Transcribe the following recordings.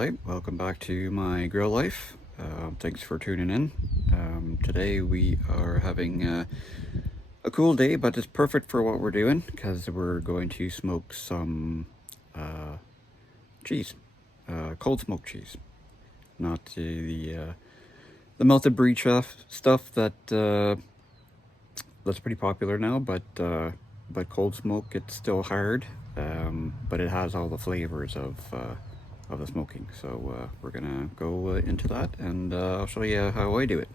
Hi, welcome back to my grill life. Thanks for tuning in. Today we are having a cool day, but it's perfect for what we're doing because we're going to smoke some cheese, cold smoked cheese, not the melted brie stuff that that's pretty popular now, but cold smoke, it's still hard, but it has all the flavors of the smoking. So we're gonna go into that, and I'll show you how I do it.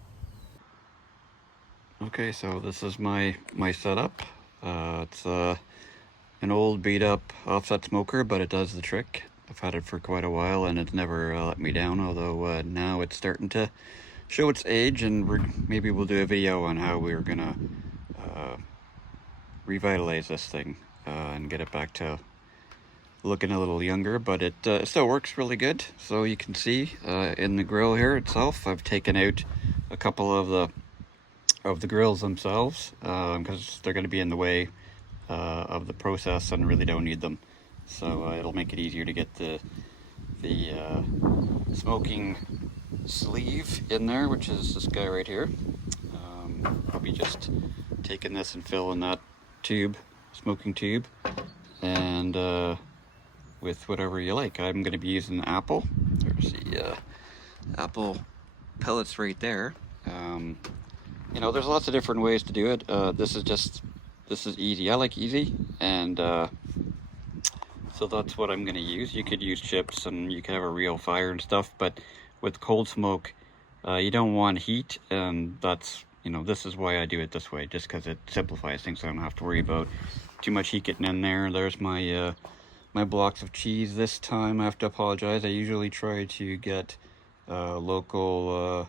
Okay, so this is my setup. It's an old beat up offset smoker, but it does the trick. I've had it for quite a while and it's never let me down, although now it's starting to show its age, and maybe we'll do a video on how we're gonna revitalize this thing and get it back to looking a little younger, but it still works really good. So you can see in the grill here itself, I've taken out a couple of the grills themselves because they're going to be in the way of the process and really don't need them. So it'll make it easier to get the smoking sleeve in there, which is this guy right here. I'll be just taking this and filling that tube, smoking tube, and with whatever you like. I'm going to be using apple. There's the apple pellets right there. You know, there's lots of different ways to do it. This is easy. I like easy, and so that's what I'm going to use. You could use chips and you could have a real fire and stuff, but with cold smoke, you don't want heat, and that's, you know, this is why I do it this way, just because it simplifies things. So I don't have to worry about too much heat getting in there. There's my my blocks of cheese. This time I have to apologize. I usually try to get local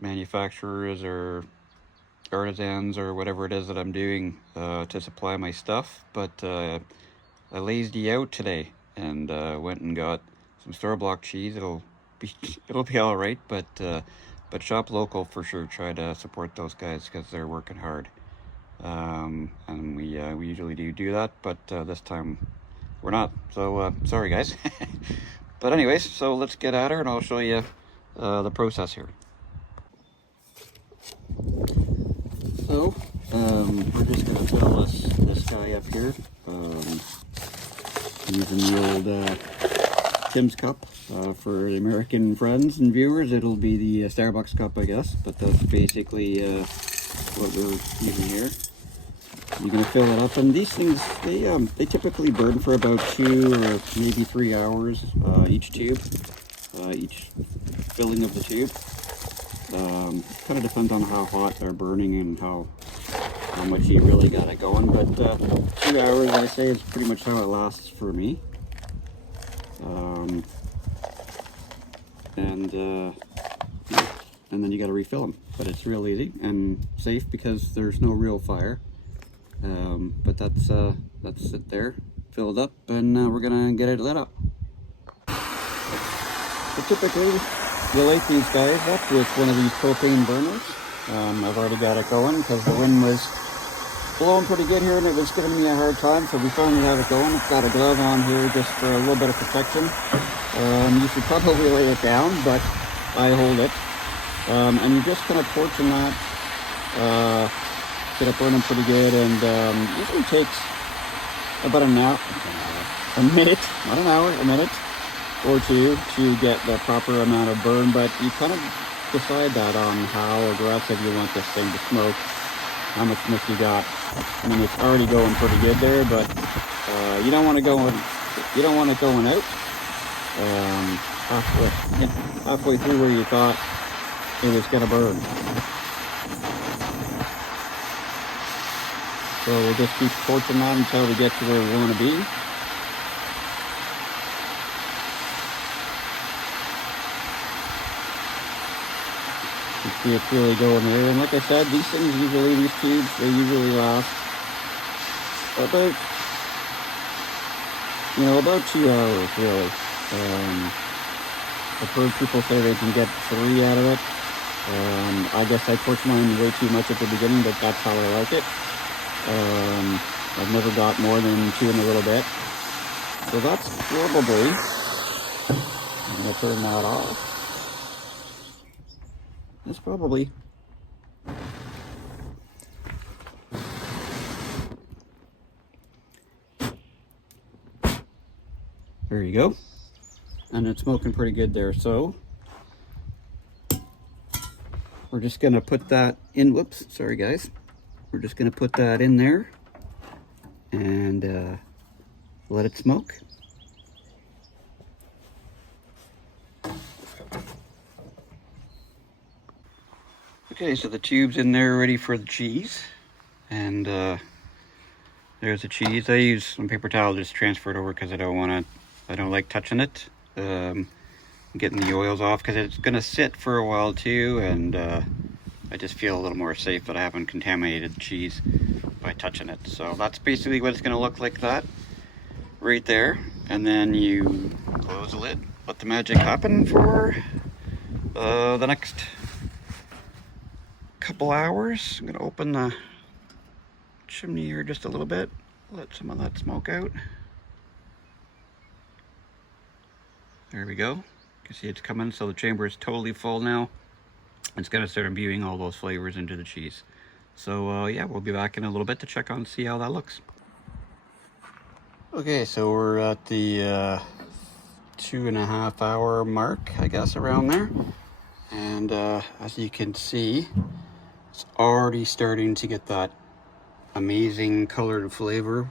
manufacturers or artisans or whatever it is that I'm doing to supply my stuff, but I lazy out today and went and got some store-bought cheese. It'll be all right, but shop local for sure. Try to support those guys because they're working hard, and we usually do that, but this time we're not. So sorry guys. But anyways, so let's get at her and I'll show you the process here. So we're just gonna fill this guy up here using the old Tim's cup. For the American friends and viewers, it'll be the Starbucks cup, I guess, but that's basically what we're using here. You're going to fill it up, and these things, they typically burn for about 2 or maybe 3 hours each tube, each filling of the tube. Kind of depends on how hot they're burning and how much you really got it going, but 2 hours, I say, is pretty much how it lasts for me. And then you got to refill them, but it's real easy and safe because there's no real fire. But that's it there, filled up, and we're gonna get it lit up. So typically you light these guys up with one of these propane burners. I've already got it going because the wind was blowing pretty good here and it was giving me a hard time, so we finally have it going. I've got a glove on here just for a little bit of protection. You should probably lay it down, but I hold it. And you're just kind of torching that, get it burning pretty good, and usually takes about a minute, not an hour, a minute or two to get the proper amount of burn, but you kind of decide that on how aggressive you want this thing to smoke, how much smoke you got. I mean, it's already going pretty good there, but you don't want it going out halfway through where you thought it was gonna burn. So we'll just keep torching that until we get to where we want to be. You see it's really going there. And like I said, these things usually, these tubes, they usually last about, about 2 hours, really. I've heard people say they can get 3 out of it. I guess I torched mine way too much at the beginning, but that's how I like it. I've never got more than 2 in a little bit. So that's probably gonna turn that off. It's probably there you go. And it's smoking pretty good there. So we're just gonna put that in. Whoops, sorry guys. We're just gonna put that in there and let it smoke. Okay, so the tube's in there ready for the cheese. And there's the cheese. I use some paper towel just transfer it over because I don't like touching it. Getting the oils off because it's gonna sit for a while too, and I just feel a little more safe that I haven't contaminated the cheese by touching it. So that's basically what it's gonna look like, that right there. And then you close the lid, let the magic happen for the next couple hours. I'm gonna open the chimney here just a little bit, let some of that smoke out. There we go. You can see it's coming, so the chamber is totally full now. It's gonna start imbuing all those flavors into the cheese. So yeah, we'll be back in a little bit to check on, see how that looks. Okay, so we're at the 2.5 hour mark, I guess, around there. And as you can see, it's already starting to get that amazing colored flavor.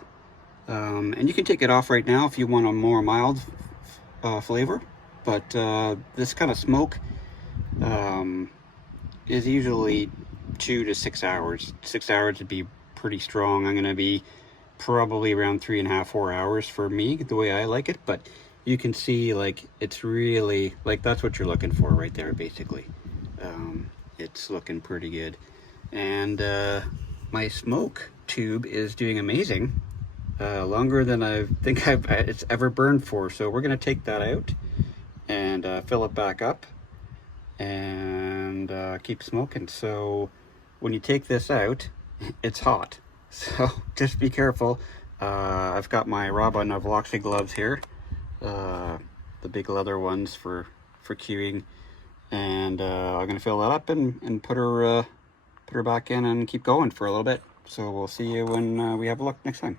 And you can take it off right now if you want a more mild flavor. But this kind of smoke is usually 2 to 6 hours. 6 hours would be pretty strong. I'm gonna be probably around 3.5, 4 hours for me, the way I like it. But you can see, like, it's really, like, that's what you're looking for right there, basically. It's looking pretty good. And my smoke tube is doing amazing. Longer than I think it's ever burned for. So we're gonna take that out and fill it back up and keep smoking. So when you take this out, it's hot. So just be careful. I've got my Robin Vloxy gloves here, the big leather ones for queuing, and I'm gonna fill that up and put her back in and keep going for a little bit. So we'll see you when we have a look next time.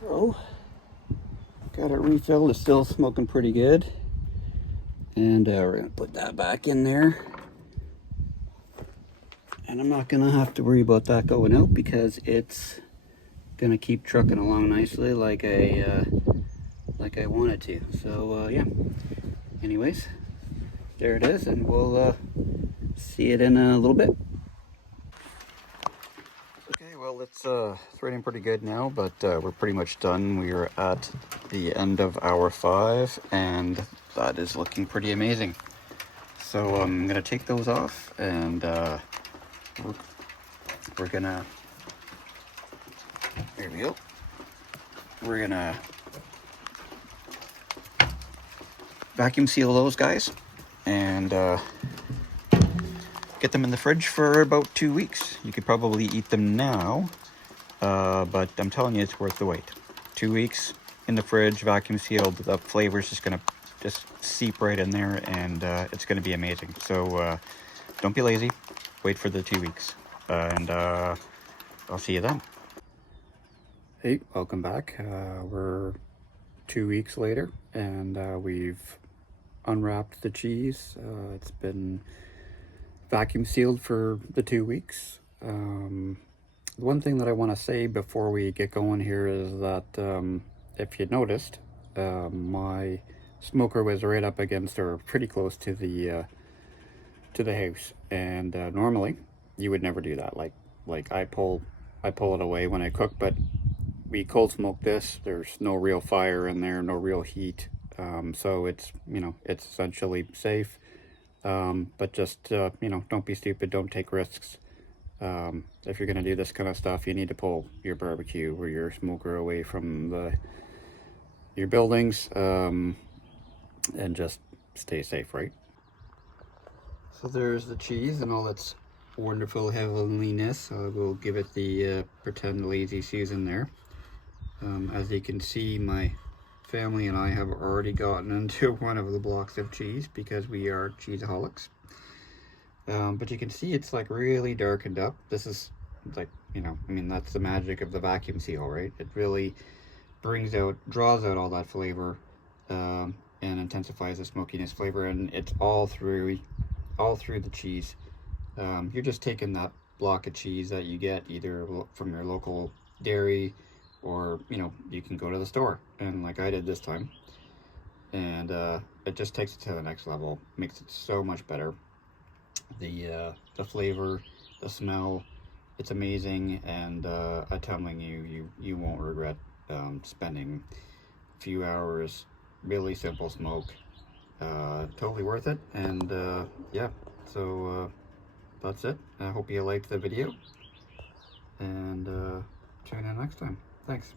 So, got it refilled. It's still smoking pretty good. And we're going to put that back in there. And I'm not going to have to worry about that going out because it's going to keep trucking along nicely like I wanted to. So, yeah. Anyways, there it is. And we'll see it in a little bit. Well, it's rating pretty good now, but we're pretty much done. We are at the end of hour 5, and that is looking pretty amazing. So I'm gonna take those off, and we're gonna, there we go. We're gonna vacuum seal those guys, and get them in the fridge for about 2 weeks. You could probably eat them now, but I'm telling you, it's worth the wait. 2 weeks in the fridge, vacuum sealed. The flavor is just gonna seep right in there, and it's gonna be amazing. So don't be lazy. Wait for the 2 weeks, and I'll see you then. Hey, welcome back. We're 2 weeks later, and we've unwrapped the cheese. It's been vacuum sealed for the 2 weeks. One thing that I want to say before we get going here is that if you noticed, my smoker was right up against, or pretty close to the house, and normally you would never do that. Like I pull it away when I cook, but we cold smoke this. There's no real fire in there, no real heat. So it's, you know, it's essentially safe. But just, you know, don't be stupid. Don't take risks. If you're going to do this kind of stuff, you need to pull your barbecue or your smoker away from your buildings, and just stay safe, right? So there's the cheese and all its wonderful heavenliness. We'll give it the pretend lazy Susan there. As you can see, my family and I have already gotten into one of the blocks of cheese because we are cheeseaholics. But you can see it's like really darkened up. This is like, you know, I mean, that's the magic of the vacuum seal, right? It really draws out all that flavor, and intensifies the smokiness flavor, and it's all through the cheese. You're just taking that block of cheese that you get either from your local dairy, or, you know, you can go to the store, and like I did this time, and it just takes it to the next level, makes it so much better. The flavor, the smell, it's amazing, and I'm telling you, you won't regret spending a few hours. Really simple smoke, totally worth it. And yeah, so that's it. I hope you liked the video, and tune in next time. Thanks.